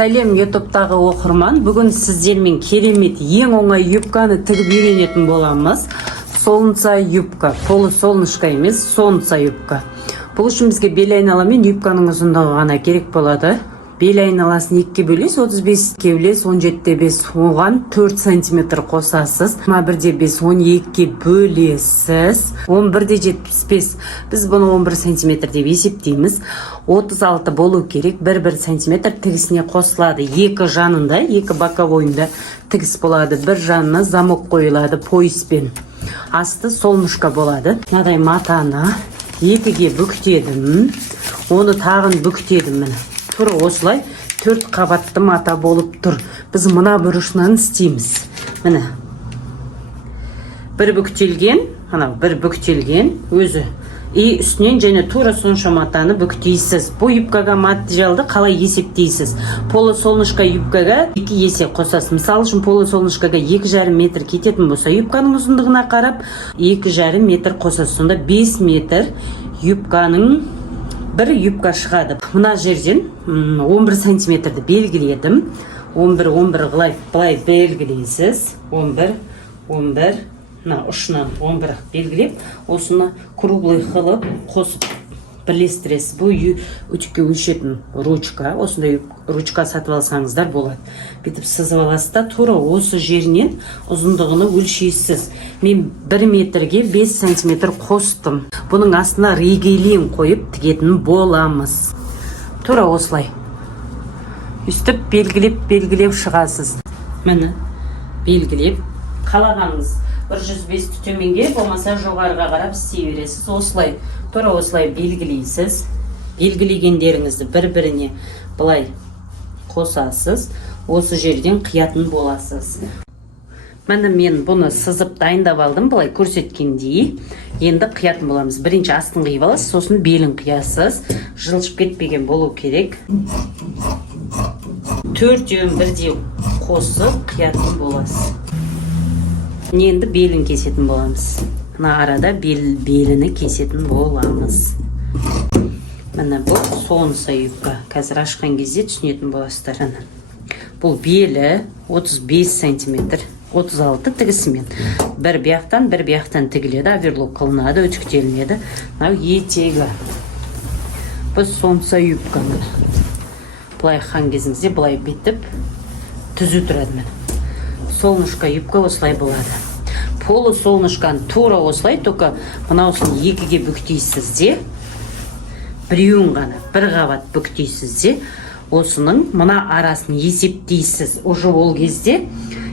Сәлем YouTube'дағы оқырман, бүгін сіздермен керемет ең оңай юбканы тігіп үйренетін боламыз. Солнца юбка, полусолнышко емес, солнца юбка. Бұл үшін бізге бел айналамен юбканың ұзындығы ғана керек болады. Бел айналасын 2-ке бөлесіз, 35-ке бөлесіз, 17-те 5, оған 4 см қосасыз. 1-де 5, 12-ке бөлесіз, 11-де 75. Біз бұны 11 см деп есептейміз. 36 болу керек, 1 см тігісіне қосылады. Екі жанында, екі боковойында тігіс болады. Бір жанына замок қойылады пояспен. Асты солнышко болады. Мынадай матаны 2-ге бүктедім. Оны тағын бүктедім міне. Тура осылай 4 қабатты мата болып тұр. Біз мына бұрышынан істейміз. Міне. Бір бүктелген, анау бір бүктелген өзі. И үстінен және тура сонша матаны бүктейсіз. Бұл юбкаға материалды қалай есептейсіз? Полусолнышко юбкаға 2 есе қосасыз. Мысалы үшін полусолнышкоға 2,5 метр кететін болса, юбканың ұзындығына қарап 2,5 метр қосасыз. Сонда 5 метр юбканың бір юбка шығады. Мына жерден 11 сантиметрді белгіледім. 11 былай белгілейсіз. 11, мына ұшынан 11 белгілеп, осыны круглый қылып қосып бірлестіресіз. Бұл үтікке өлшетін ручка. Осындай ручка сатып алсаңыздар болады. Бетіп сызып аласыз да, тура осы жерінен ұзындығыны өлшейсіз. Мен 1 метрге 5 сантиметр қостым. Бұның астына регелин қойып тігетін боламыз. Тура осылай. Үстіп белгілеп шығасыз. Міне, белгілеп. Қалағаныңыз 105 төменге, болмаса жоғарыға қарап істей бересіз. Осылай, тура осылай белгілейсіз. Белгілегендеріңізді бір-біріне былай қосасыз. Осы жерден қиятын боласыз. Міне мен бұны сызып дайындап алдым, былай көрсеткендей. Енді қиятын боламыз. Бірінші астын қиып аласыз, сосын белін қиясыз. Жылжып кетпеген болу керек. 4-еуін бірдей қосып қиятын боласыз. Енді белін кесетін боламыз. Мына арада беліні кесетін боламыз. Міне бұл солнца юбка. Қазір ашқан кезде түсінетін боласыздар. Бұл белі 35 сантиметр, 36 тігісімен. Бір бияқтан тігіледі, оверлок қылынады, өтіктелінеді. Мынау етегі. Бұл солнца юбка. Бұлай қан кезіңізде бұлай бетіп түзу тұрады. Солнышко юбка осылай болады. Полусолнышканы тура осылай, только мынаусын 2-ге бүктейсіз де, біреуін ғана бір қабат бүктейсіз де, осының мына арасын есептейсіз. Уже ол кезде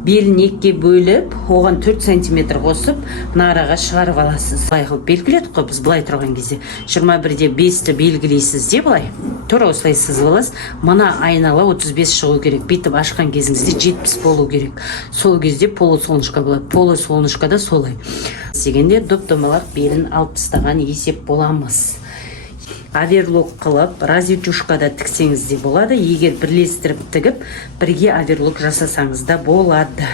белін 2-ге бөліп, оған 4 сантиметр қосып, мына араға шығарып аласыз. Былай қылып белгіледік қой, біз былай тұрған кезде 21-де 5-ті белгілейсіз де, былай. Тура осылай сызып аласыз. Мына айнала 35 шығу керек. Бетіп ашқан кезіңізде 70 болу керек. Сол кезде полусолнышко болады. Полусолнышко да солай. Дегенде доп-домалақ белін алып тастаған есеп боламыз. Оверлок қылып, разъютюшкада тіксеңіз де болады. Егер бірлестіріп тігіп, бірге оверлок жасасаңыз да болады.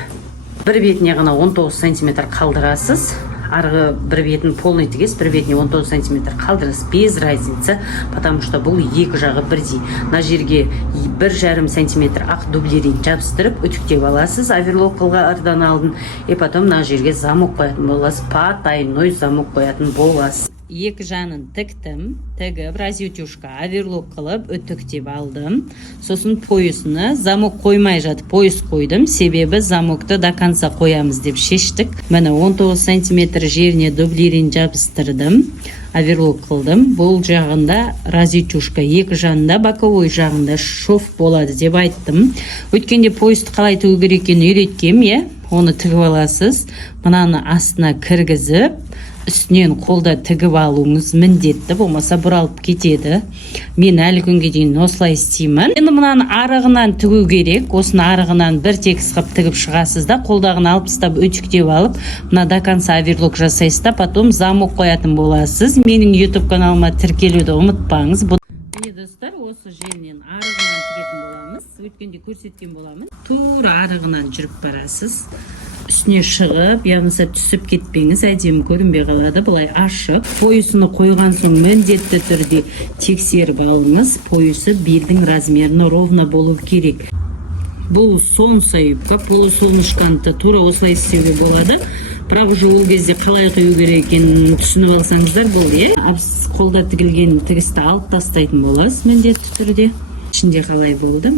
Бір бетіне ғана 19 сантиметр қалдырасыз. Арғы бір бетін полный тігес, бір бетіне 19 сантиметр қалдырасыз. Без разница, потому что бұл екі жағы бірдей. На жерге 1,5 сантиметр ақ дублерин жабыстырып, үтіктеп аласыз. Оверлок қылғардан алдын. И потом на жерге замок қоятын боласыз. Потайной замок қоятын боласыз. Екі жанын тіктім, тігіп, разъютюшка оверлок қылып, үтіктеп алдым. Сосын поясыны замок қоймай жатып, пояс қойдым. Себебі замокты до конца қоямыз деп шештік. Міне 19 сантиметр жеріне дублерин жабыстырдым. Оверлок қылдым. Бұл жағында разъютюшка, екі жанында, боковой жағында шов болады деп айттым. Өткенде поясты қалай тігу керек екенін үйреткем, оны тігіп аласыз. Мынаны астына кіргізіп, үстінен қолда тігіп алуыңыз міндетті, болмаса бұралып кетеді. Мен әлі күнге дейін осылай істеймін. Енді мынаны арығынан тігу керек. Осыны арығынан бір текіс қып тігіп шығасыз да, қолдағын алып тастап өтіктеп алып, мына до конца оверлок жасайсыз да, потом замок қоятын боласыз. Менің YouTube каналыма тіркелуді ұмытпаңыз. Міне достар, осы жерінен арығынан тігетін боламыз. Өткенде көрсеткен боламын. Тура арығынан жүріп барасыз. үстіне шығып, яғнысы түсіп кетпеңіз, әдемі көрінбей қалады. Былай ашып, поясыны қойған соң міндетті түрде тексеріп алыңыз. Поясы белдің размеріне ровно болу керек. Бұл солнце юбка, полусолнышканы тура осылай істеуге болады. Бірақ уже ол кезде қалай құю керек екенін түсініп алсаңыздар болды. Қолда тігілген тігісті алып тастайтын боласыз міндетті түрде. Ішінде қалай болды,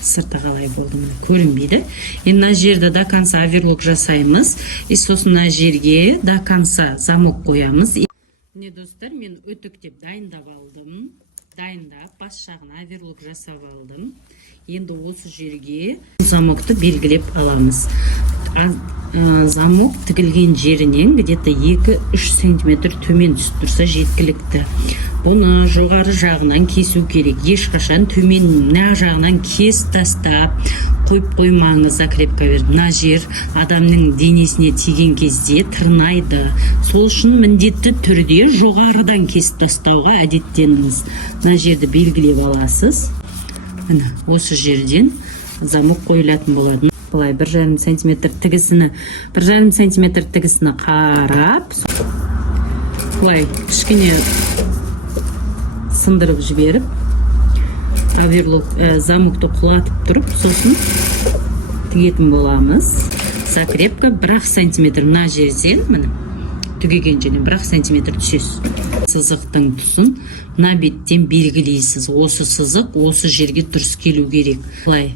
сырты қалай болды, көрінбейді. Енді мына жерді до конца оверлок жасаймыз. Сосын мына жерге до конца замок қоямыз. Міне достар, мен үтіктеп дайындап алдым. Дайындап, бас жағына оверлок жасап алдым. Енді осы жерге замокты белгілеп аламыз. Замок тігілген жерінен где-то 2-3 см төмен түсіп тұрса жеткілікті. Бұны жоғары жағынан кесу керек. Ешқашан төмен мына жағынан кес тастап қойып қоймаңыз. Закрепка беріп, мына жер адамның денесіне тиген кезде тырнайды. Сол үшін міндетті түрде жоғарыдан кесіп тастауға әдеттеніңіз. Мына жерді белгілеп аласыз. Міне осы жерден замок қойылатын болады. Былай 1,5 см тігісіні, 1,5 см тігісіні қарап, былай кішкене сындырып жіберіп, оверлок замокты құлатып тұрып, сосын тігетін боламыз. Закрепка 1 см мына жерден, міне түгеген жерден 1 см түсесіз. Сызықтың тұсын мына беттен белгілейсіз. Осы сызық осы жерге дұрыс келу керек. Былай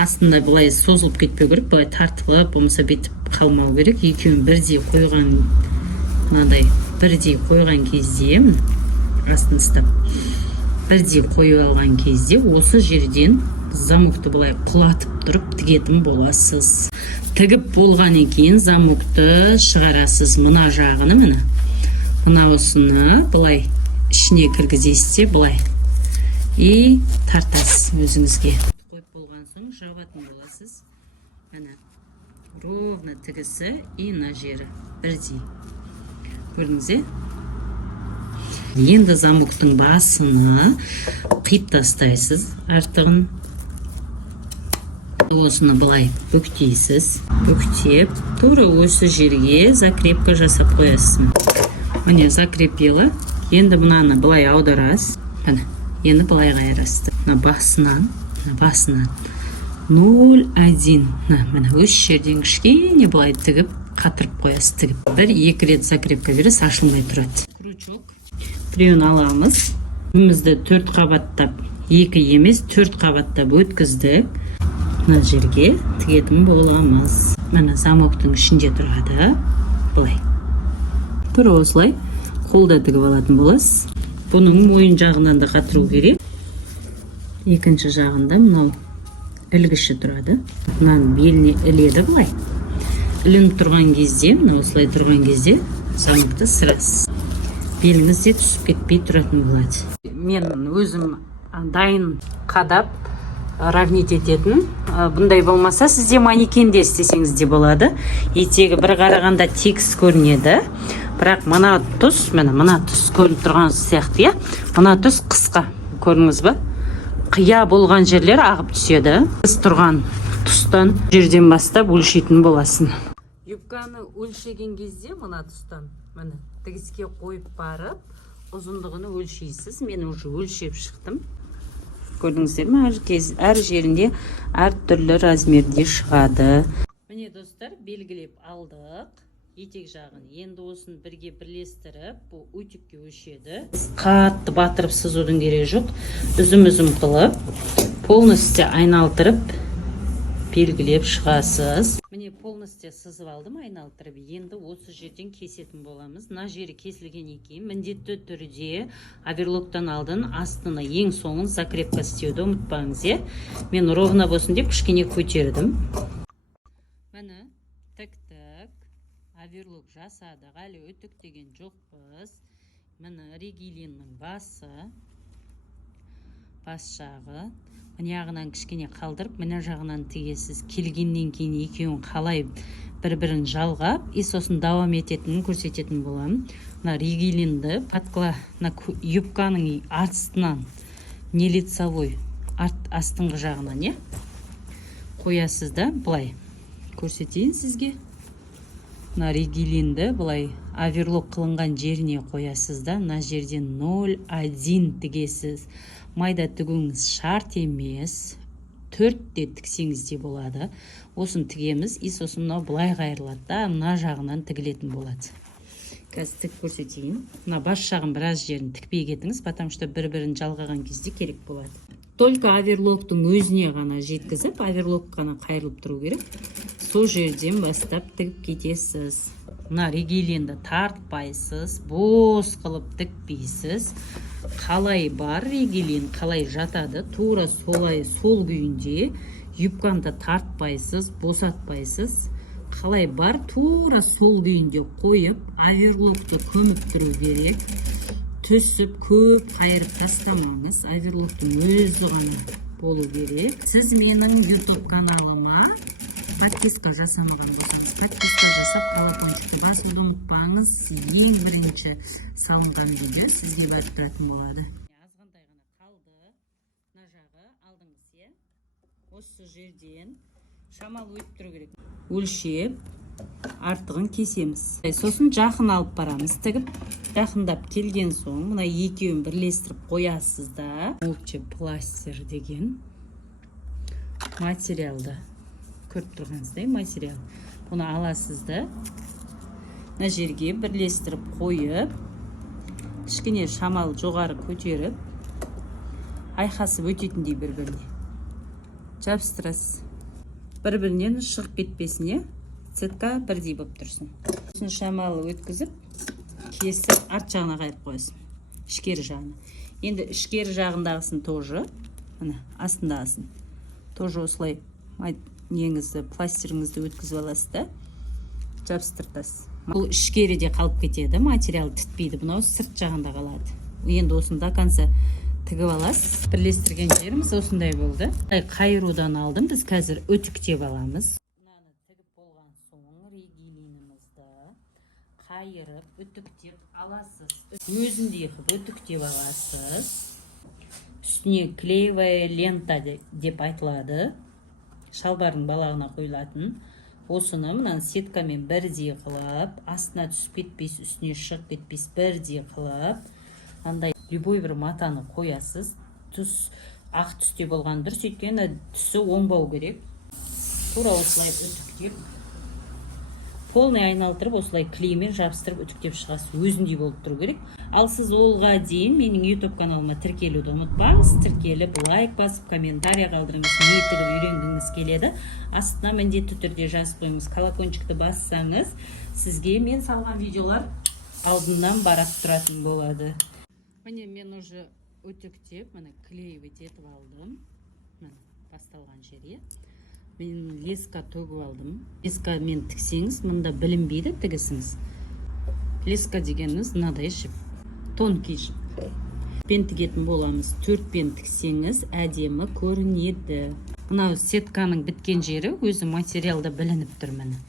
астында былай созылып кетпеу керек, былай тартылып, болмаса бетіп қалмау керек. Екеуін бірдей қойған, мынадай бірдей қойған кезде, астын ұстап, бірдей қойып алған кезде осы жерден замокты былай құлатып тұрып тігетін боласыз. Тігіп болған екен замокты шығарасыз. Мына жағыны, мына осыны былай ішіне кіргізесіз, былай и тартасыз өзіңізге. Жабатын боласыз. Мына ровно тігісі и мына жері бірдей. Көрдіңіз? Енді замоктың басына қиып тастайсыз, артығын. Осыны былай бүктейсіз. Бүктеп, тура осы жерге закрепка жасап қоясыз. Міне закрепила. Енді мынаны былай аударасыз. Енді былай қайырасыз. Басынан 0,1. Міне осы жерден кішкене былай тігіп, қатырып қоясыз. Тігіп. 1-2 рет закрепка бересіз, ашылмай тұрады. Крючок. Біреуін аламыз. Өмізді 4 қабаттап, 2 емес 4 қабаттап өткіздік. Мына жерге тігетін боламыз. Міне замоктың ішінде тұрады. Былай. Тура осылай қолда тігіп алатын боласыз. Бұның мойын жағынан да қатыру керек. Екінші жағында мынау ілгіші тұрады. Мынаның беліне іледі былай. Ілініп тұрған кезде, осылай тұрған кезде замокты сырасыз. Беліңізде түсіп кетпей тұратын болады. Мен өзім дайын қадап равнить ететін. Бұндай болмаса сізде манекенде істесеңіз де болады. Етегі бір қарағанда тегіс көрінеді. Бірақ мына тұс көрініп тұрған сияқты, мына тұс қысқа. Көрдіңіз бе? Қия болған жерлер ағып түседі. Біз тұрған тұстан жерден бастап өлшейтін боласын. Юбканы өлшеген кезде мына тұстан тігіске қойып барып, ұзындығын өлшейсіз. Мен уже өлшеп шықтым. Көрдіңіздер ме? Әр жерінде әр түрлі размерде шығады. Міне достар, белгілеп алдық етек жағын. Енді осын бірге бірлестіріп, бұл утюгке өшеді. Қатты батырып сызудың керегі жоқ. Үзім-үзім қылып, полностью айналдырып, белгілеп шығасыз. Міне полностью сызып алдым, айналдырып. Енді осы жерден кесетін боламыз. Мына жері кесілген екен. Міндетті түрде оверлоктан алдын астына ең соңын закрепка істеуді ұмытпаңыз. Мен ровно болсын деп кішкене көтердім. Міне тіктік. Оверлок жасадық, әлі үтіктеген жоқпыз. Міне регилиннің басы, бас жағы. Міне жағынан кішкене қалдырып, міне жағынан тігесіз. Келгеннен кейін екеуін қалай бір-бірін жалғап, сосын давам ететінін көрсететін болам. Мына регилинді юбканың астынан, не лицевой, астыңғы жағынан, қоясыз да, былай. көрсетейін сізге. Мына ригелинді былай оверлок қылынған жеріне қоясыз да, мына жерден 0,1 тігесіз. Майда тігуіңіз шарт емес. 4-те тіксеңіз де болады. Осын тігеміз, и сосын мынау былай қайырылады да, мына жағынан тігілетін болады. Қазір тік көрсетейін. Мына бас жағын біраз жерін тікпей кетіңіз, потому что бір-бірін жалғаған кезде керек болады. Только оверлоктың өзіне ғана жеткізіп, оверлок қана қайырылып тұру керек. Сол жерден бастап тігіп кетесіз. Мына ригелинді тартпайсыз, бос қылып тікпейсіз. Қалай бар ригелин, қалай жатады, тура солай сол күйінде юбканы тартпайсыз, босатпайсыз. Қалай бар, тура сол күйінде қойып, оверлокты көміп тұру керек. Түсіп көп қайырып тастамаңыз, оверлоктың өзі ғана болу керек. Сіз менің YouTube каналыма подписка жасамаған болсаңыз, подписка жасап, колокольчикті басуды ұмытпаңыз. Ең бірінші салынған видео сізге барып тұратын болады. Азғандай ғана қалды. Мына жағы алдыңыз, осы жерден шамал өтіп тұру керек. Өлшеп, артығын кесеміз. Сосын жақын алып барамыз. Тігіп, жақындап келген соң, мына екеуін бірлестіріп қоясыз да. Общий пластир деген материалды. Көріп тұрғаныздай материал. Бұны аласыз да, мына жерге бірлестіріп қойып, кішкене шамал жоғары көтеріп, айқасып өтетіндей бір-біріне жабыстырасыз. Бір-бірінен шығып кетпесіне, цветка бірдей болып тұрсын. Сосын шамалы өткізіп, кесіп, арт жағына қайып қойсын. Ішкері жағына. Енді ішкері жағындағысын тоже, астындағысын тоже осылай неңізді, пластиріңізді өткізіп аласыз да, жабыстыртасыз. Бұл ішкереде қалып кетеді, материал тітпейді, бұнау сырт жағында қалады. Енді осын до конца тігіп аласыз. Бірлестірген жеріміз осындай болды. Қайырудан алдым, біз қазір үтіктеп аламыз. Мынаны тігіп болған соң ригелинімізді қайырып, үтіктеп аласыз. Өзіндей қып үтіктеп аласыз. Үстіне клеевая лента деп айтылады. Шалбардың балағына қойылатын. Осыны мынаны сеткамен бірдей қылып, астына түсіп кетпейс, үстіне шығып кетпейс, бірдей қылып, андай любой бір матаны қоясыз. Түс ақ түсте болған дұрыс, өйткені түсі оңбау керек. Тура осылай үтіктеп, полный айналдырып, осылай клеймен жабыстырып үтіктеп шығасыз. Өзіндей болып тұру керек. Ал сіз олға дейін менің YouTube каналыма тіркелуді ұмытпаңыз. Тіркеліп, лайк басып, комментария қалдырыңыз, не тігіп үйренгіңіз келеді. Астына міндетті түрде жазып қойыңыз. Колокольчикті бассаңыз, сізге мен салған видеолар алдынан барап тұратын болады. Міне мен уже үтіктеп, клеевый етіп алдым. Басталған жерге. Мен леска төгіп алдым. Леска мен тіксеңіз, мұнда білінбейді, тігісіңіз. Леска дегеніміз мынадай жіп. Тонкий жіп. Пен тігетін боламыз. 4 пен тіксеңіз әдемі көрінеді. Мынау сетканың біткен жері өзі материалда білініп тұр міне.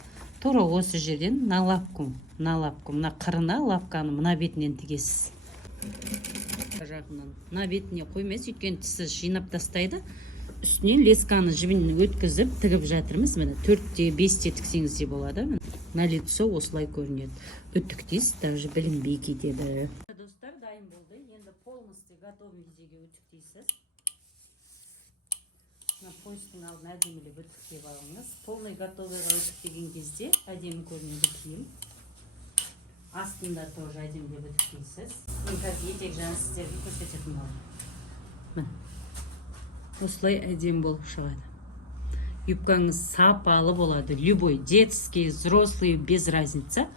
Тура осы жерден мына лапку, мына қырына лапканы мына бетінен тігесіз. Мына бетіне қоймайсыз, өйткені тісі жинап тастайды. Үстінен лесканы жібін өткізіп тігіп жатырмыз. 4-те 5-те тіксеңіз де болады. На лицо осылай көрінеді. Үтіктейсіз, даже білінбей кетеді. Достар, дайын болды. Енді полностью готовый видеоге үтіктейсіз. Поястың алдын әдемілеп үтіктеп алыңыз. Полный готовыйға үтіктеген кезде әдемі көрінеді киім. Астында тоже әдемілеп үтіктейсіз. Мен қазір етек жағын сіздерге көрсететін боламын. Осылай әдем болып шығады. Юбкаңыз сапалы болады. Любой детский, взрослый, без разница.